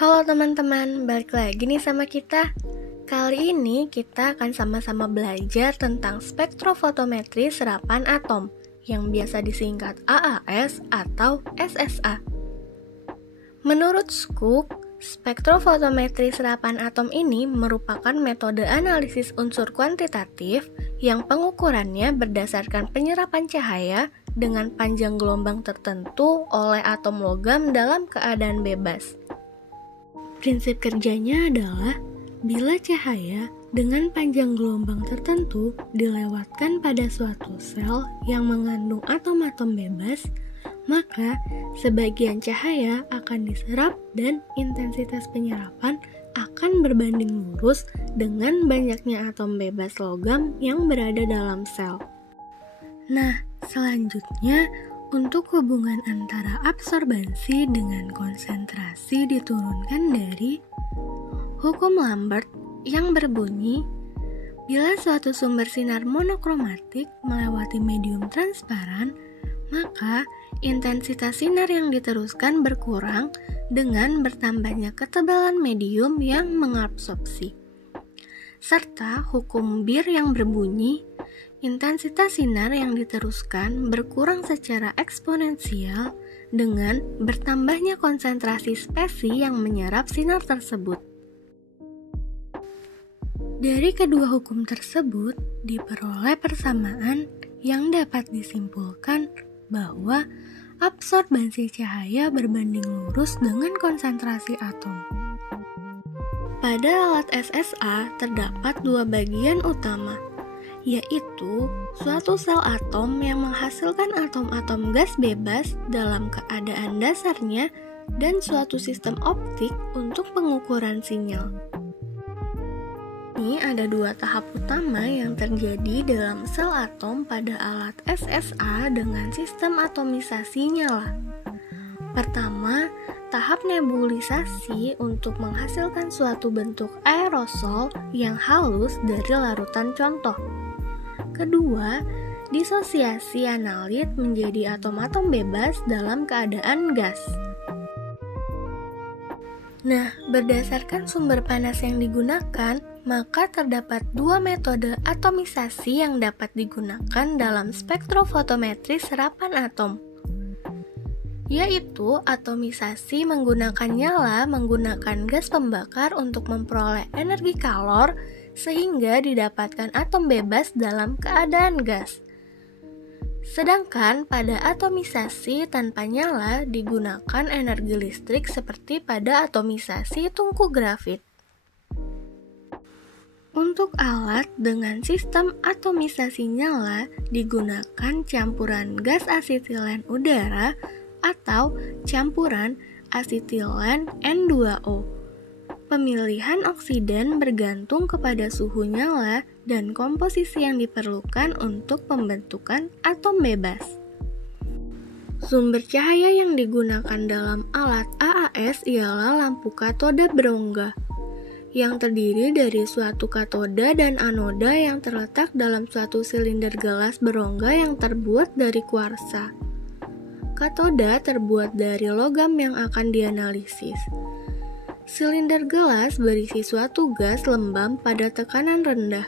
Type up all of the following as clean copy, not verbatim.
Halo teman-teman, balik lagi nih sama kita. Kali ini kita akan sama-sama belajar tentang spektrofotometri serapan atom yang biasa disingkat AAS atau SSA. Menurut Cook, spektrofotometri serapan atom ini merupakan metode analisis unsur kuantitatif yang pengukurannya berdasarkan penyerapan cahaya dengan panjang gelombang tertentu oleh atom logam dalam keadaan bebas. Prinsip kerjanya adalah bila cahaya dengan panjang gelombang tertentu dilewatkan pada suatu sel yang mengandung atom-atom bebas, maka sebagian cahaya akan diserap dan intensitas penyerapan akan berbanding lurus dengan banyaknya atom bebas logam yang berada dalam sel. Nah, selanjutnya untuk hubungan antara absorbansi dengan konsentrasi diturunkan dari hukum Lambert yang berbunyi, bila suatu sumber sinar monokromatik melewati medium transparan, maka intensitas sinar yang diteruskan berkurang dengan bertambahnya ketebalan medium yang mengabsorpsi. Serta hukum Beer yang berbunyi, intensitas sinar yang diteruskan berkurang secara eksponensial dengan bertambahnya konsentrasi spesi yang menyerap sinar tersebut. Dari kedua hukum tersebut diperoleh persamaan yang dapat disimpulkan bahwa absorbansi cahaya berbanding lurus dengan konsentrasi atom. Pada alat SSA terdapat dua bagian utama, yaitu suatu sel atom yang menghasilkan atom-atom gas bebas dalam keadaan dasarnya dan suatu sistem optik untuk pengukuran sinyal. Ini ada dua tahap utama yang terjadi dalam sel atom pada alat SSA dengan sistem atomisasi nyala. Pertama, tahap nebulisasi untuk menghasilkan suatu bentuk aerosol yang halus dari larutan contoh. Kedua, disosiasi analit menjadi atom-atom bebas dalam keadaan gas. Nah, berdasarkan sumber panas yang digunakan, maka terdapat dua metode atomisasi yang dapat digunakan dalam spektrofotometri serapan atom, yaitu atomisasi menggunakan nyala menggunakan gas pembakar untuk memperoleh energi kalor sehingga didapatkan atom bebas dalam keadaan gas. Sedangkan pada atomisasi tanpa nyala digunakan energi listrik seperti pada atomisasi tungku grafit. Untuk alat dengan sistem atomisasi nyala digunakan campuran gas asetilen udara atau campuran asetilen N2O. Pemilihan oksidan bergantung kepada suhu nyala dan komposisi yang diperlukan untuk pembentukan atom bebas. Sumber cahaya yang digunakan dalam alat AAS ialah lampu katoda berongga, yang terdiri dari suatu katoda dan anoda yang terletak dalam suatu silinder gelas berongga yang terbuat dari kuarsa. Katoda terbuat dari logam yang akan dianalisis. Silinder gelas berisi suatu gas lembab pada tekanan rendah.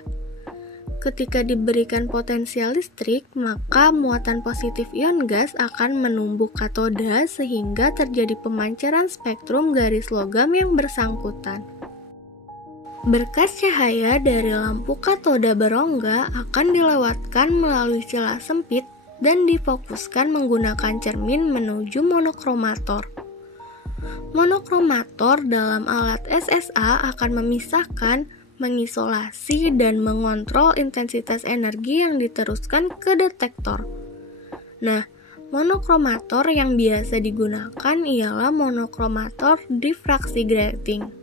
Ketika diberikan potensial listrik, maka muatan positif ion gas akan menumbuk katoda sehingga terjadi pemancaran spektrum garis logam yang bersangkutan. Berkas cahaya dari lampu katoda berongga akan dilewatkan melalui celah sempit dan difokuskan menggunakan cermin menuju monokromator. Monokromator dalam alat SSA akan memisahkan, mengisolasi, dan mengontrol intensitas energi yang diteruskan ke detektor. Nah, monokromator yang biasa digunakan ialah monokromator diffraksi grating.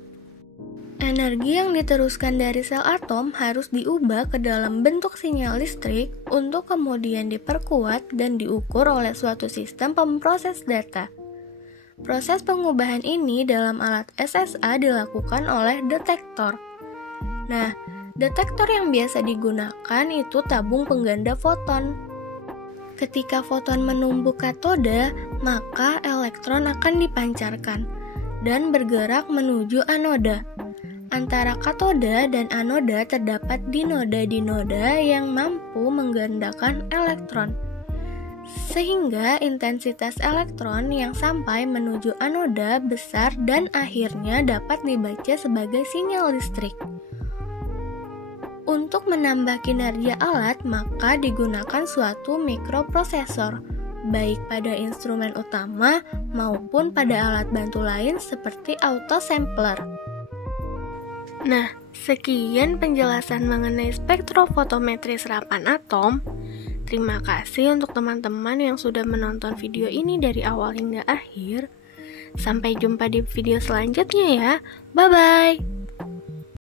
Energi yang diteruskan dari sel atom harus diubah ke dalam bentuk sinyal listrik untuk kemudian diperkuat dan diukur oleh suatu sistem pemproses data. Proses pengubahan ini dalam alat SSA dilakukan oleh detektor. Nah, detektor yang biasa digunakan itu tabung pengganda foton. Ketika foton menumbuk katoda, maka elektron akan dipancarkan. dan bergerak menuju anoda. Antara katoda dan anoda terdapat dinoda-dinoda yang mampu menggandakan elektron, sehingga intensitas elektron yang sampai menuju anoda besar dan akhirnya dapat dibaca sebagai sinyal listrik. Untuk menambah kinerja alat, maka digunakan suatu mikroprosesor, baik pada instrumen utama maupun pada alat bantu lain seperti autosampler. Nah, sekian penjelasan mengenai spektrofotometri serapan atom. Terima kasih untuk teman-teman yang sudah menonton video ini dari awal hingga akhir. Sampai jumpa di video selanjutnya ya. Bye-bye.